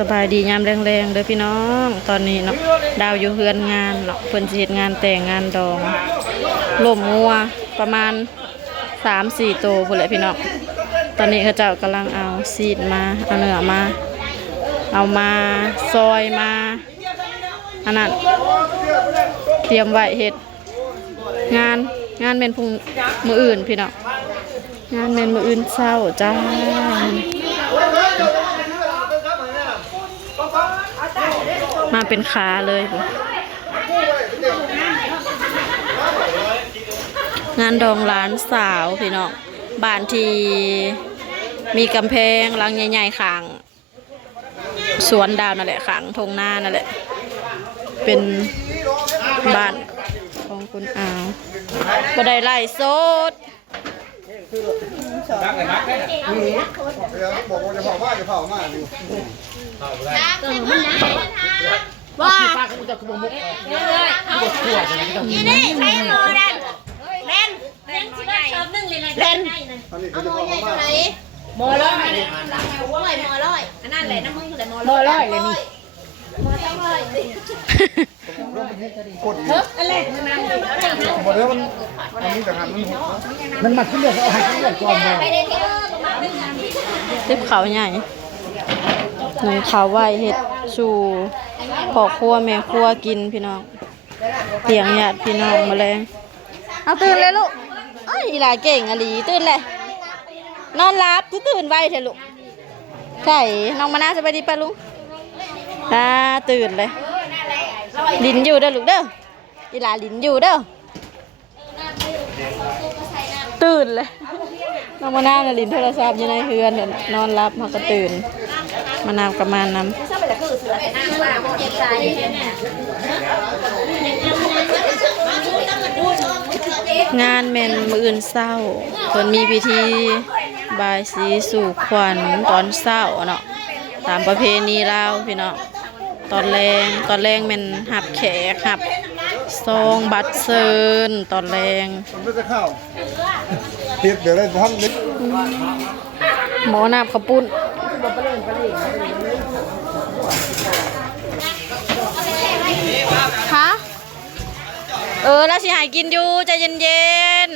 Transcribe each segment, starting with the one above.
สบายดียามแรงๆเด้อพี่น้องตอนนี้เนาะดาวอยู่เฮือนงานเนาะเพิ่นสิเฮ็ดงานแต่งงานดองล่มงัวประมาณ 3-4 ตัวพุ่นแหละพี่น้องตอนนี้เขาเจ้ากำลังเอาซีดมาเอาเนื้อมาเอามาซอยมาอันนั้นเตรียมไว้เฮ็ดงานเป็นพรุ่งมื้ออื่นพี่น้องงานเป็นมื้ออื่นเช้าจ้ามาเป็นขาเลยงานดองร้านสาวพี่น้องบ้านที่มีกำแพงหลังใหญ่ๆข้างสวนดาวนั่นแหละข้างทงนานั่นแหละเป็นบ้านของคุณอาวก็ได้ไล่สดบอกว่าจะเผาบ้านจะเผามาอยู่ว่าป้าเขาจะขโมยมุกนี่ใช้โมเดนเล่นชิบะชอบนึ่งเลยเล่นเอาโมใหญ่เท่าไหร่โมร้อยโมร้อยอันนั้นแหละน้ำมึงเลยโมร้อยเลยนี่โมต้องร้อยสิกดเฮ้ยอะไรหมดแล้วมันอันนี้แต่หันมันมาขึ้นเรือเอาหันขึ้นเรือก่อนมาไปได้ที่ทิพเขาใหญ่หนึ่งเขาไหวเห็ดสู่พ่อครัวแม่ครัวกินพี่น้องเตียงญาติพี่น้องมาแรงเอาตื่นเลยลูกอ้ยหลายเก่งอะลีตื่นเลยนอนรับตื่นไวเถอะลูกใช่น้องมาน่าจะไปดีป่ะลุงตื่นเลยลิ้นอยู่เด้อลูกเด้ออีหลาลิ้นอยู่เด้อตื่นเลยน้องมาน่าลิ้นโทรศัพท์อยู่ในเฮือนนอนรับมาก็ตื่นมานาวกับมาน้ำงานแม่นมื้ออื่นเช้าเพิ่นมีพิธีบายสีสู่ขวัญตอนเช้าเนาะตามประเพณีลาวพี่น้องตอนแรงแม่นหับแขกหับซองบัตรเชิญตอนแรงมันไม่จะเข้าเดี๋ยวได้ทำนิดหมอน้ำข้าวปุ้นฮะแล้วสิหายกินอยู่ใจเย็น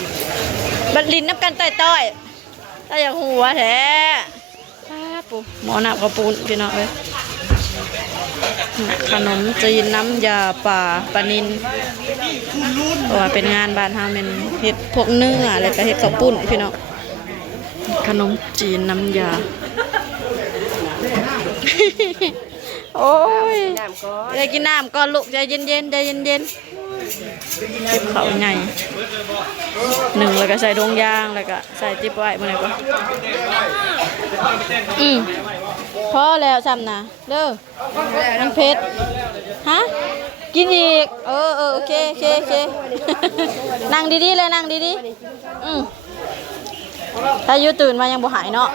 ๆบัดลิ้นน้ำกันต่อยๆถ้าอยากหัวแท้ปุ๊บหมอน้ำข้าวปุ้นพี่น้องเลยขนมจีนน้ำยาป่าปลานิลว่าเป็นงานบ้านเฮาเป็นเห็ดพวกเนื้ออะไรก็เห็ดข้าวปุ้นพี่น้องขนมจีนน้ำยาโอ้ยอยากกินน้ำก่อนลูกใจเย็นๆใจเย็นๆติ๊บเขาใหญ่หนึ่งแล้วก็ใส่ดวงยางแล้วก็ใส่ติ๊บไว้เมื่อไหร่ก็พอแล้วซ้ำนะเด้อมันเผ็ดฮะกินอีกโอเคนั่งดีๆเลยนั่งดีๆถ้ายูตื่นมายังบ่หายเนาะ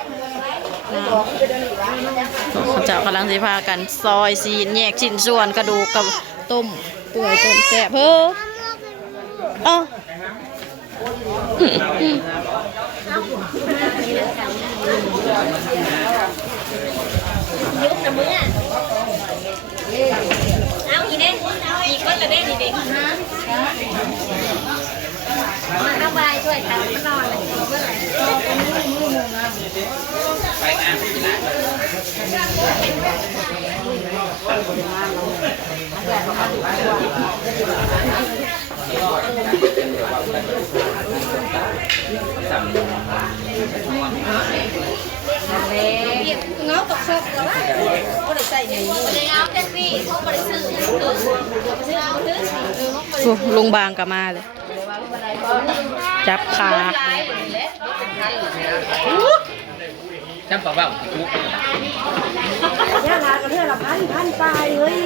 เขาจะกำลังสิพากันซอยซีนแยกชิ้นส่วนกระดูกกับต้มเปื่อยต้มแซ่บยุบนะมึงอ่ะเอาอีเด้อีกคนละเด้อีเด้มันเอาไปช่วยเขามันนอนเลยเมื่อไหร่ไปงานเงาตกซอกแล้วว่าก็ได้ใส่หนีเลยเอาแค่นี้เขาบริสุทธิ์ลุงบางกลับมาเลยจับขาจับเปล่าย่าลากันเรื่องละพันตายเฮ้ย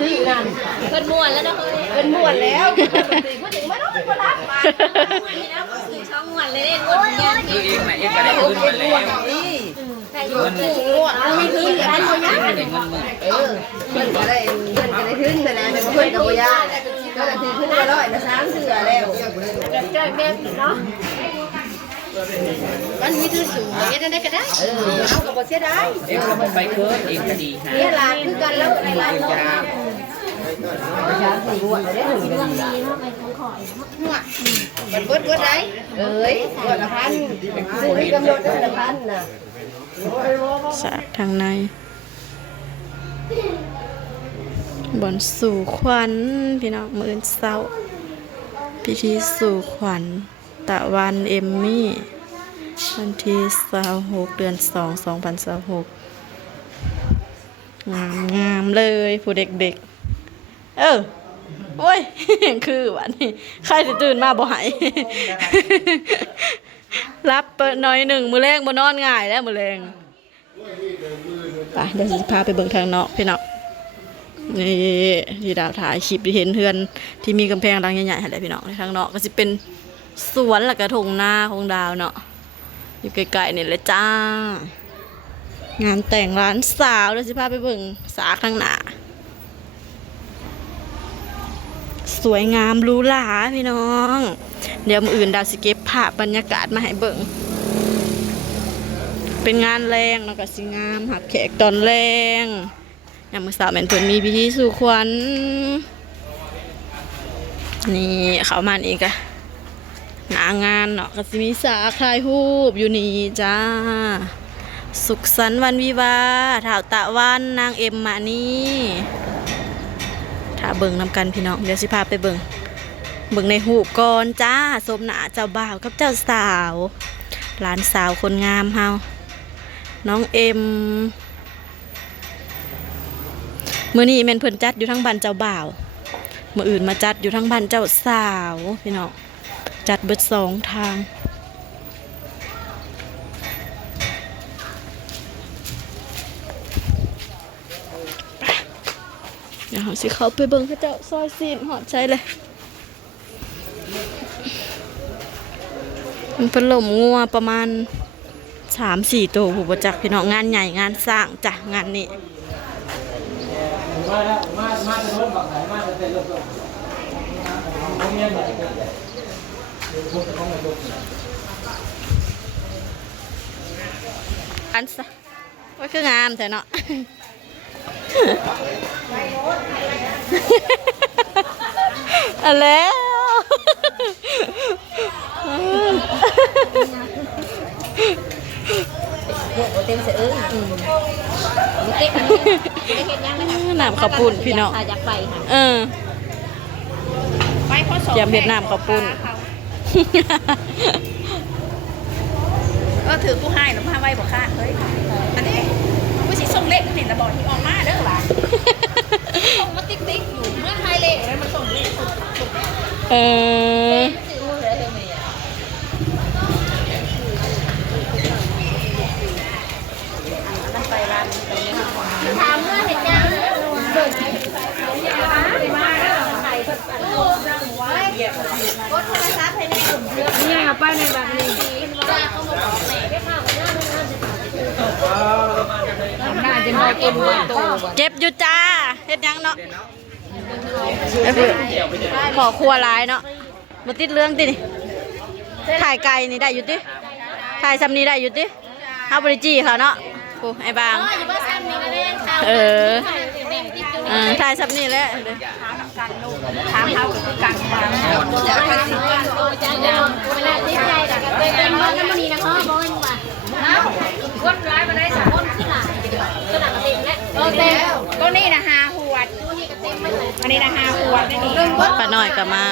ซื้อกันเป็นม้วนแล้วนะเป็นม้วนแล้วพูดถึงไม่ต้องเป็นคนรับมาซื้อช่องม้วนเลยเนี่ยคือเองไหนเองก็ได้เงินมาแล้วแต่อยู่ถูกม้วนมีพื้นร้านคนนี้เพื่อนก็ได้ขึ้นไปแล้วแต่เพื่อนกับย่าก็ได้ขึ้นมา100 3 เสือแล้วใจแม่เนาะ มันมีทุนสูงอย่างนี้ได้ก็ได้เอากับบ่เสียดาย เอ็มก็ไปเกิดเองก็ดีฮะ เนี่ยหลานคือกันแล้วอะไรหลานเนาะยาสีหัวได้หนึ่งดีหัวมันเบิดได้เอ้ยหัวละพันซื้อกำหนดได้ละพันน่ะ จากทางในบอนสู่ขวัญพี่น้องมื้ออนเช้าพิธีสู่ขวัญตะวันเอมมี่วันที่26เดือน2 2026งามเลยผู้เด็กๆโอ้ย คือวันนี้ใครสิตื่นมาบ่หาย รับเปิดหน่อยหนึ่งมื้อแรงบ่นอนง่ายแล้วมื้อแรงไปเดี๋ยวสิพาไปเบิ่งทางนอกพี่น้องนี่ที่ดาวถ่ายคลิปที่เห็นเฮือนที่มีกำแพงดังใหญ่ๆหั่นแหละพี่น้องทางนอกก็สิเป็นสวนแล้วก็ทุ่งนาของดาวเนาะอยู่ใกล้ๆนี่แหละจ้างานแต่งร้านสาวเดี๋ยวสิพาไปเบิ่งสาข้างหน้าสวยงามหรูหราพี่น้องเดี๋ยวมื้ออื่นดาวสิเก็บภาพบรรยากาศมาให้เบิ่งเป็นงานแรงแล้วก็สิงามหับแขกตอนแรงยามมื้อเช้าแม่นเพิ่นมีพิธีสู่ขวัญนี่เข้ามานี่ก็หน้างานเนาะก็สิมีสาถ่ายรูปอยู่นี่จ้าสุขสันต์วันวิวาห์ท้าวตะวันนางเอ็มมานี่ถ้าเบิ่งนำกันพี่น้องเดี๋ยวสิพาไปเบิ่งในหูปก่อนจ้าสมหน้าเจ้าบ่าวกับเจ้าสาวหลานสาวคนงามเฮาน้องเอ็มมื้อนี้แม่นเพิ่นจัดอยู่ทั้งบ้านเจ้าบ่าวมื้ออื่นมาจัดอยู่ทั้งบ้านเจ้าสาวพี่น้องจัดเบิด2ทางเดี๋ยวเราสิเข้าไปเบิ่งเขาเจ้าซอยซีนหอดใช้เลยมันเป็นลมงัวประมาณ 3-4 ตัวผู้ประจักษ์พี่น้องงานใหญ่งานสร้างจ้ะงานนี้อันซะว่าคืองามแต่เนาะ อะแล้ว เต็มเสือเต็มน้ำข้าวปุ้นพี่น้อง อยากไปค่ะ ไปข้อสอบยำเวียดนามข้าวปุ้น ถือผู้ให้หรือผู้ให้ไว้บอกข้าเฮ้ยอันนี้ผู้สีส่งเล็กนี่ระบอกที่ออกมาเด้อหล่ะส่งมาติ๊กอยู่เมื่อไทยเล็กแล้วมันส่งเล็กถามเมื่อเห็นยังกดโทรศัพท์ให้ในกลุ่มเพื่อนนี่ค่ะป้าในบ้านนี้เขามาบอกแม่น่าจะมาเก็บเจ็บอยู่จ้าเฮ็ดยังเนาะขอครัวร้ายเนาะมาติดเรื่องตินี่ถ่ายไก่นี่ได้อยู่ติถ่ายซ้ำนี้ได้อยู่ติเฮาบริจีเขาเนาะโอ้ไอ้บางถ่ายซ้ำนี้แหละถามเขาก็คือกันมาจะให้สิเวลาที่ใจน่ะก็เป็นเรื่องมันนี่นะพ่อบ่เห็นว่าคนร้ายมาได้3คนขึ้นหลายก็หนักเต็มแล้วตัวนี้นะ5 ขวดอันนี้นะ5 ขวดนี่ป้าน้อยก็มา